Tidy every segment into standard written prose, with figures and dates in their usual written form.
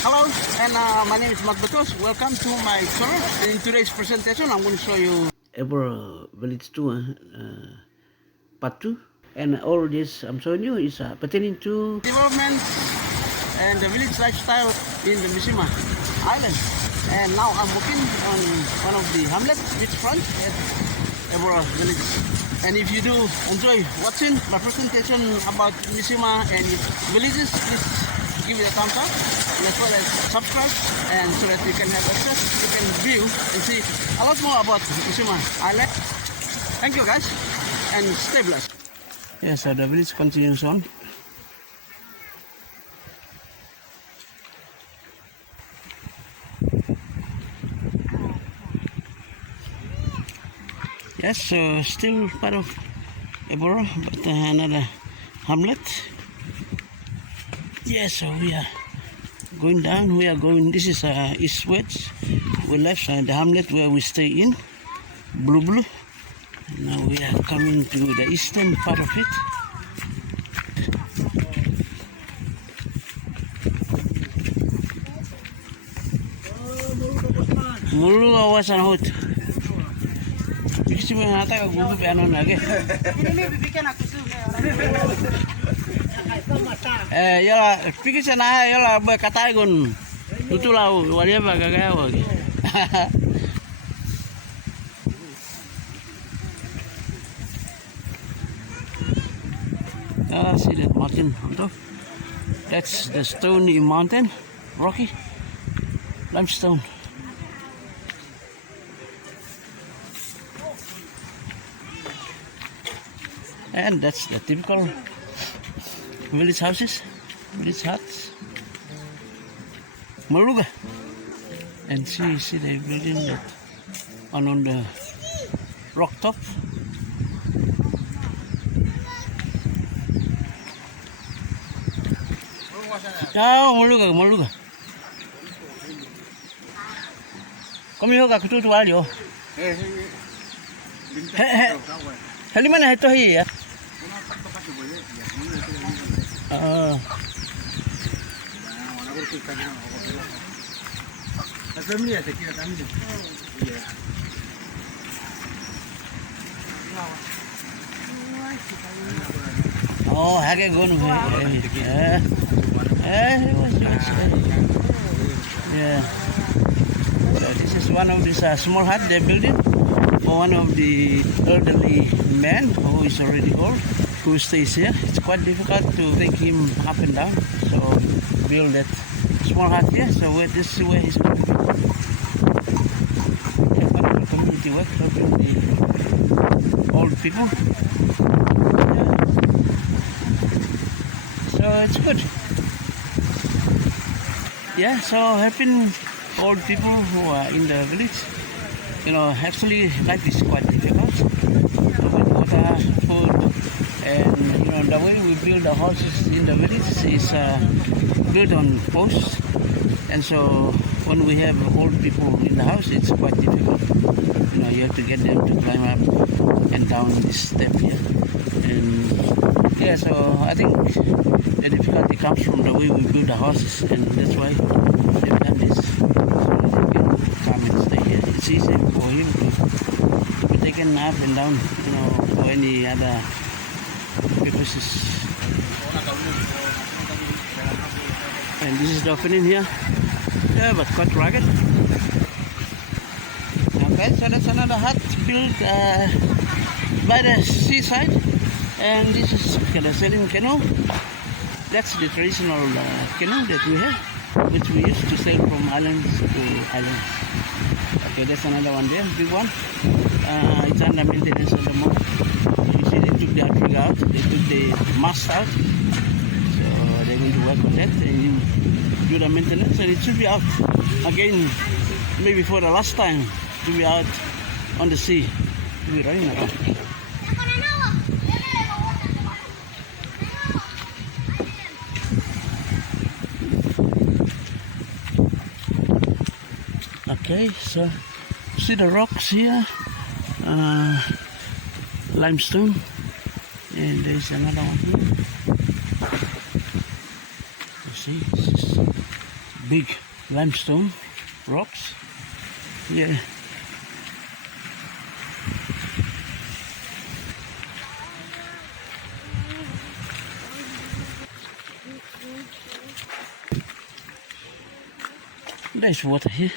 Hello, and my name is Mark Batos. Welcome to my tour. In today's presentation, I'm going to show you Ebora Village Tour, part 2. And all this I'm showing you is pertaining to development and the village lifestyle in the Misima Island. And now I'm walking on one of the Hamlet beachfront at Ebora Village. And if you do enjoy watching my presentation about Misima and its villages, please give it a thumbs up, and as well as subscribe, and so that you can have access, you can view and see a lot more about Misima Island. Thank you guys, and stay blessed. Yes, the village continues on. Yes, so still part of Ebora, but another hamlet. Yes, so we are going down. We are going. This is Eastwards. We left the hamlet where we stay in, Bwagabwga. Now we are coming to the eastern part of it. Murua was an hot. Misima nata gugu piano lagi. Yala pikir sana yala berkata gun itu lah waria Bwagaoia lagi. See that mountain on top? That's the stony mountain, rocky limestone. And that's the typical village houses, village huts. Murua. And see the building that on the rock top. Oh, Murua. Kami hoga kutu tu alio. Hali mana itu ya? Oh, hage gun. Yeah. So this is one of these small hut they're building for one of the elderly men who is already old, who stays here. It's quite difficult to take him up and down, so build that small hut here. So this is where he's going to be. Wonderful community work, helping the old people. So it's good. Yeah, so helping old people who are in the village. You know, actually life is quite difficult. With water, food, and you know the way we build the houses in the village is built on posts, and so when we have old people in the house, it's quite difficult. You know, you have to get them to climb up and down this step here, and yeah, so I think the difficulty comes from the way we build the houses, and that's why they've done this. So they can come and stay here. It's easy for him to be taken up and down, you know, for any other purposes. And this is the opening here. Yeah, but quite rugged. Okay, so that's another hut built by the seaside. And this is the sailing canoe. That's the traditional canoe that we have, which we used to sail from islands to islands. Okay, there's another one there, big one. It's under maintenance at the moment. You see they took the outrigger out, they took the mast out. So they're going to work on that and do the maintenance, and it should be out again, maybe for the last time, to be out on the sea. We're running around. Okay, so see the rocks here, limestone, and there's another one here. You see, this is big limestone rocks. Yeah. There's water here.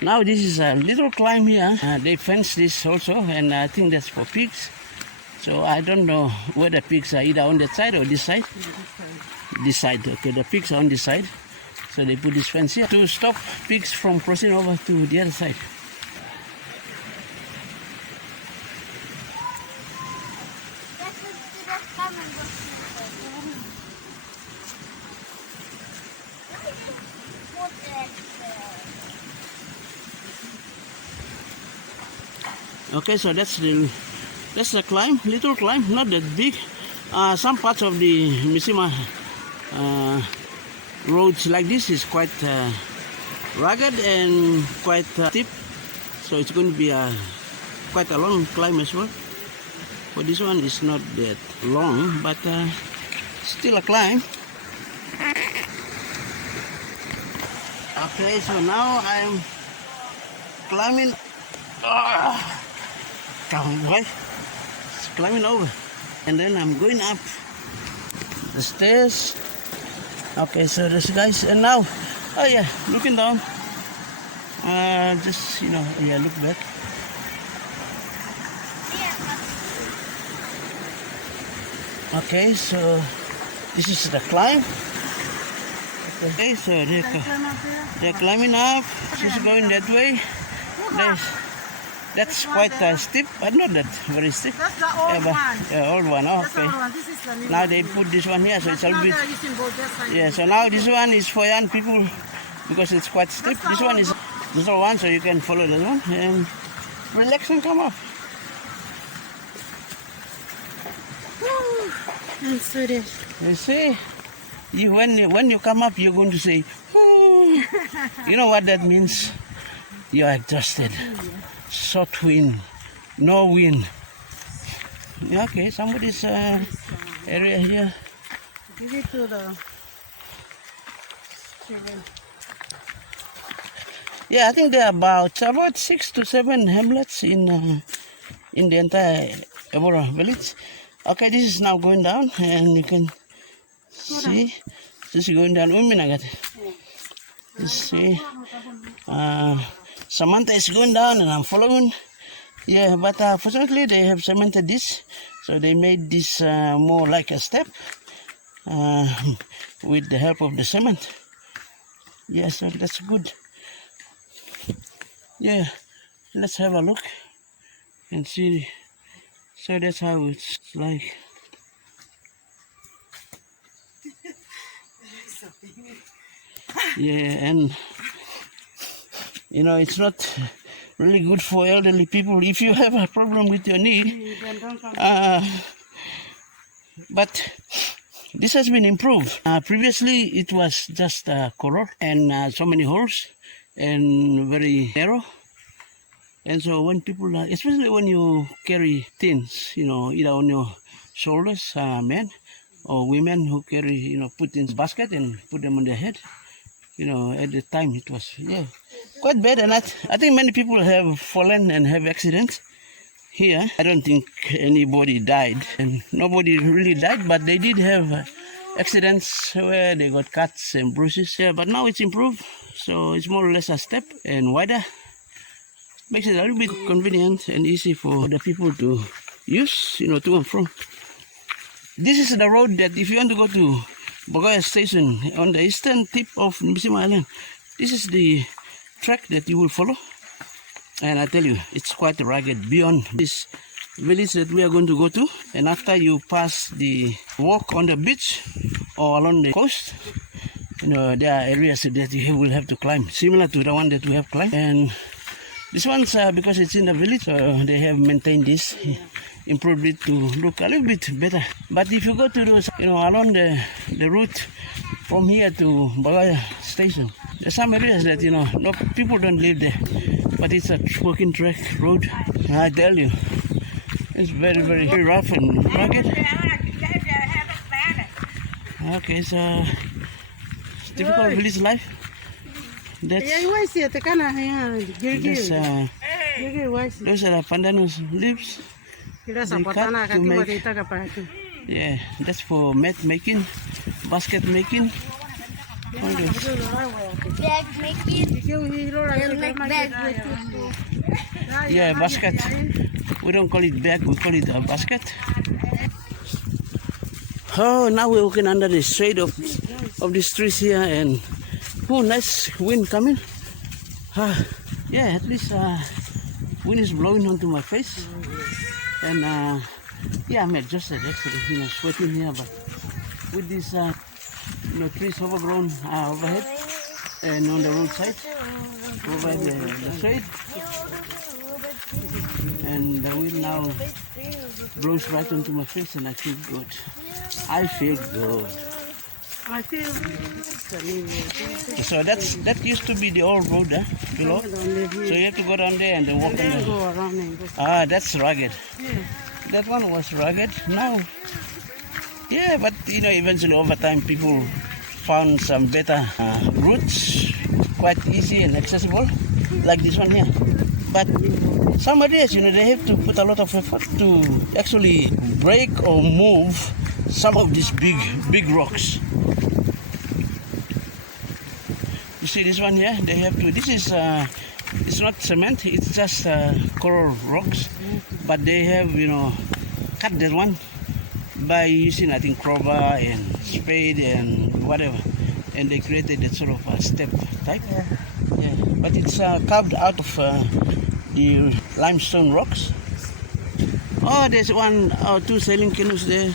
Now this is a little climb here. They fence this also, and I think that's for pigs. So I don't know whether pigs are either on that side or this side. This side, okay, the pigs are on this side. So they put this fence here to stop pigs from crossing over to the other side. Okay, so that's the climb, little climb, not that big. Some parts of the Misima roads like this is quite rugged and quite steep, so it's going to be quite a long climb as well. But this one is not that long, but still a climb. Okay, so now I'm climbing. Climbing over, and then I'm going up the stairs. Okay, so this guys, and now, oh yeah, looking down. Just yeah, look back. Okay, so this is the climb. Okay, so they're climbing up. She's going that way. That's quite steep, but not that very steep. That's the old one. Old one. Oh, okay. This is the new Now one. they put this one here, so it's a little bit. Yeah. This So now this one is for young people because it's quite steep. This one is this one, so you can follow this one and relax and come up. I'm sweaty. You see, when you come up, you're going to say, "Ooh." You know what that means? You are exhausted. Short wind, no wind. Yeah, okay, somebody's area here. Give it to the children. Yeah, I think there are about 6 to 7 hamlets in the entire Ebora village. Okay, this is now going down, and you can see this is going down. You see, Samantha is going down, and I'm following. Yeah, but fortunately they have cemented this, so they made this more like a step with the help of the cement. Yeah, so that's good. Yeah, let's have a look and see. So that's how it's like. Yeah, and it's not really good for elderly people if you have a problem with your knee. But this has been improved. Previously, it was just corral and so many holes and very narrow. And so when people, especially when you carry things, either on your shoulders, men or women who carry, put in basket and put them on their head. At the time it was, quite bad. And I think many people have fallen and have accidents here. I don't think anybody died, and nobody really died, but they did have accidents where they got cuts and bruises. Yeah, but now it's improved, so it's more or less a step and wider. Makes it a little bit convenient and easy for the people to use, to and from. This is the road that if you want to go to Bwagaoi Station on the eastern tip of Misima Island, this is the track that you will follow. And I tell you, it's quite rugged beyond this village that we are going to go to. And after you pass the walk on the beach or along the coast, there are areas that you will have to climb, similar to the one that we have climbed. And this one's because it's in the village, so they have maintained this, improved it to look a little bit better. But if you go to those, along the route from here to Bwagaoi Station, there's some areas that, no people don't live there, but it's a walking track road. I tell you, it's very, very, very rough and rugged. Okay, so typical village life. That's, Yang waisi atakana haya that's gigi waisi. those are the pandanus leaves. Kila They cut sapatana to kaki make- mati taka pati. Yeah, that's for mat making, basket making. Okay. Bag making. Kau hero la They'll make bags with it. Yeah, basket. We don't call it bag, we call it a basket. Oh, now we're walking under the shade of these trees here, and oh, nice wind coming. Yeah, at least wind is blowing onto my face, and yeah, I'm adjusted actually, sweating here, but with these trees overgrown overhead and on the roadside, over the shade, and the wind now blows right onto my face, and I feel good. I feel good. I feel. So that used to be the old road below. So you have to go down there and then walk And on then the. go around and go. That's rugged. Yeah. That one was rugged. Now, yeah, but eventually over time people found some better routes, quite easy and accessible, like this one here. But some areas, they have to put a lot of effort to actually break or move some of these big rocks. You see this one here? They have to. This is it's not cement. It's just coral rocks, but they have cut that one by using, I think, crowbar and spade and whatever, and they created that sort of step type. Yeah. But it's carved out of the limestone rocks. Oh, there's one or two sailing canoes there.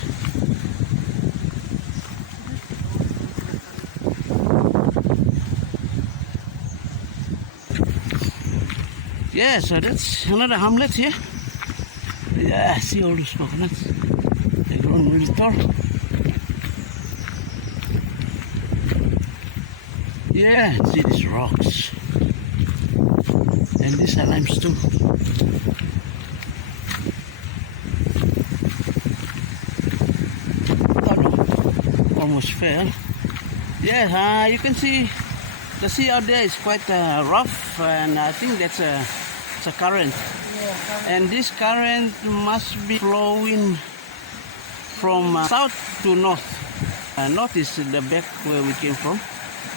Yeah, so that's another hamlet here. Yeah, see all those coconuts. They're grown really tall. Yeah, see these rocks. And these are limestone. Oh no, almost fell. Yeah, you can see the sea out there is quite rough, and I think that's it's a current. And this current must be flowing from south to north. North is the back where we came from,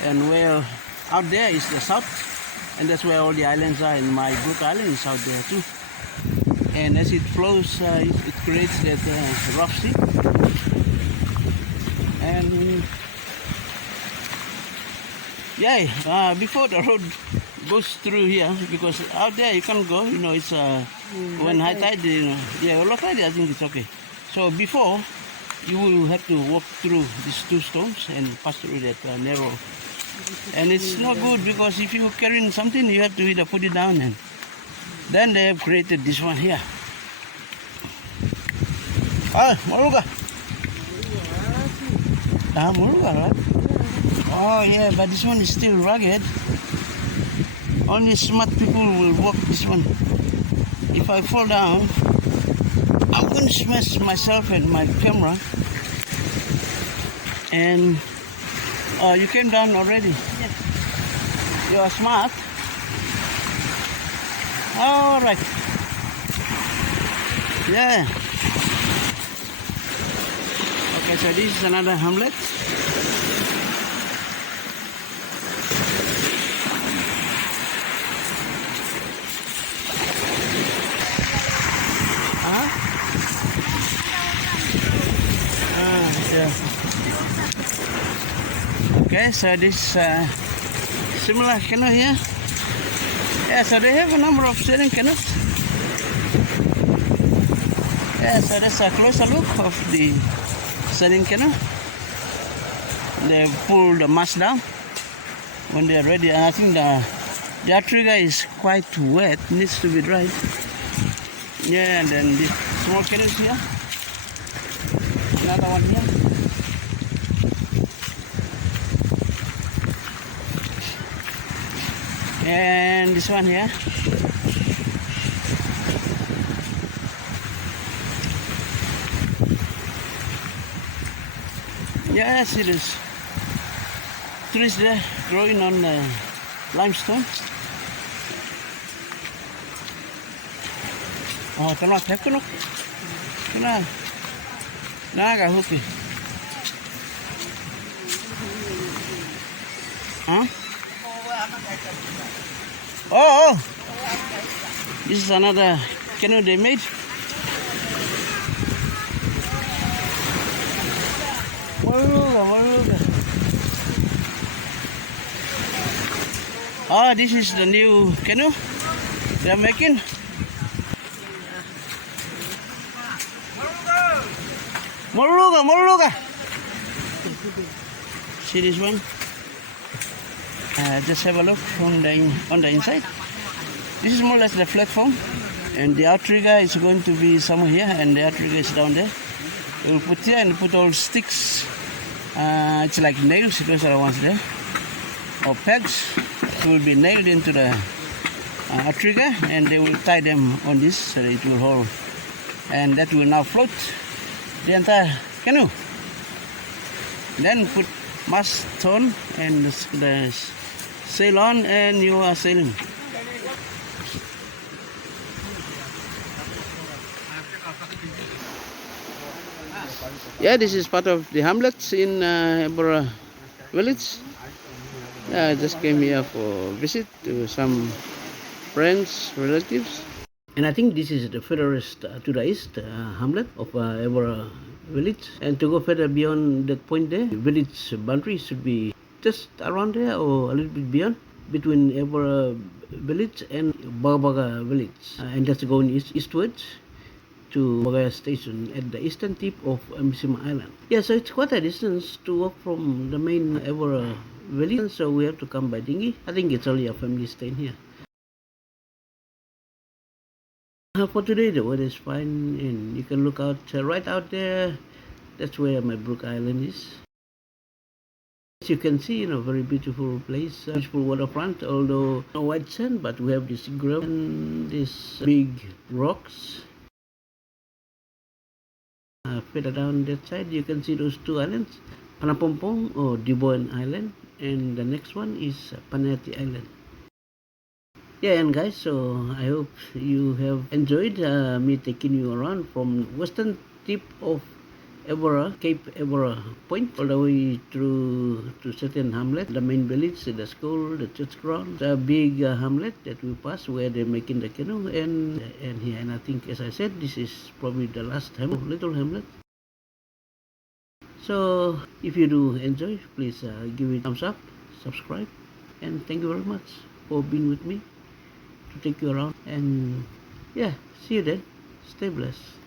and where out there is the south, and that's where all the islands are, and my Brook Island is out there too. And as it flows, it creates that rough sea. And yeah, before the road goes through here, because out there you can't go, it's when high tide, low tide I think it's okay. So before, you will have to walk through these two stones and pass through that narrow. And it's not good, because if you're carrying something, you have to either put it down, and then they have created this one here. Murua. Murua, right? Oh yeah, but this one is still rugged. Only smart people will walk this one. If I fall down, I'm going to smash myself and my camera. And you came down already? Yes. You are smart. All right. Yeah. Okay, so this is another hamlet. Yeah. Okay, so this similar canoe here. Yeah, so they have a number of sailing canoes. Yeah, so that's a closer look of the sailing canoe. They pull the mast down when they're ready, and I think the trigger is quite wet, needs to be dried. Yeah, and then the small canoes here. Another one here. And this one here. Yes, it is. trees there growing on limestone. Oh, tama tekono. Kana. Naga huki. Huh? Oh. This is another canoe they made. Murua. Oh, this is the new canoe they're making. Murua. See this one? Just have a look on the inside. This is more or less the platform, and the outrigger is going to be somewhere here, and the outrigger is down there. We'll put here and put all sticks. It's like nails, those are the ones there, or pegs. Will be nailed into the outrigger, and they will tie them on this so that it will hold, and that will now float the entire canoe. Then put mast on and the sail on, and you are sailing. Yeah, this is part of the Hamlet in Ebora Village. I just came here for a visit to some friends, relatives. And I think this is the furthest to the east, Hamlet of Ebora Village. And to go further beyond that point there, the village boundary should be just around there or a little bit beyond, between Ebora Village and Bwagabwga Village. And that's going eastwards to Bwagaoi Station at the eastern tip of Misima Island. Yeah, so it's quite a distance to walk from the main Ebora Village, so we have to come by dinghy. I think it's only a family staying here. For today, the weather is fine, and you can look out right out there. That's where my Brook Island is. As you can see, very beautiful place, beautiful waterfront, although no white sand, but we have this gravel and these big rocks. Further down that side, you can see those two islands, Panapompong or Diboan Island, and the next one is Panati Island. Yeah, and guys, so I hope you have enjoyed me taking you around from western tip of Ebora, Cape Ebora Point, all the way through to certain hamlet, the main village, the school, the church ground, the big hamlet that we passed where they're making the canoe, and here. And I think, as I said, this is probably the last little hamlet. So if you do enjoy, please give it a thumbs up, subscribe, and thank you very much for being with me to take you around. And yeah, see you then. Stay blessed.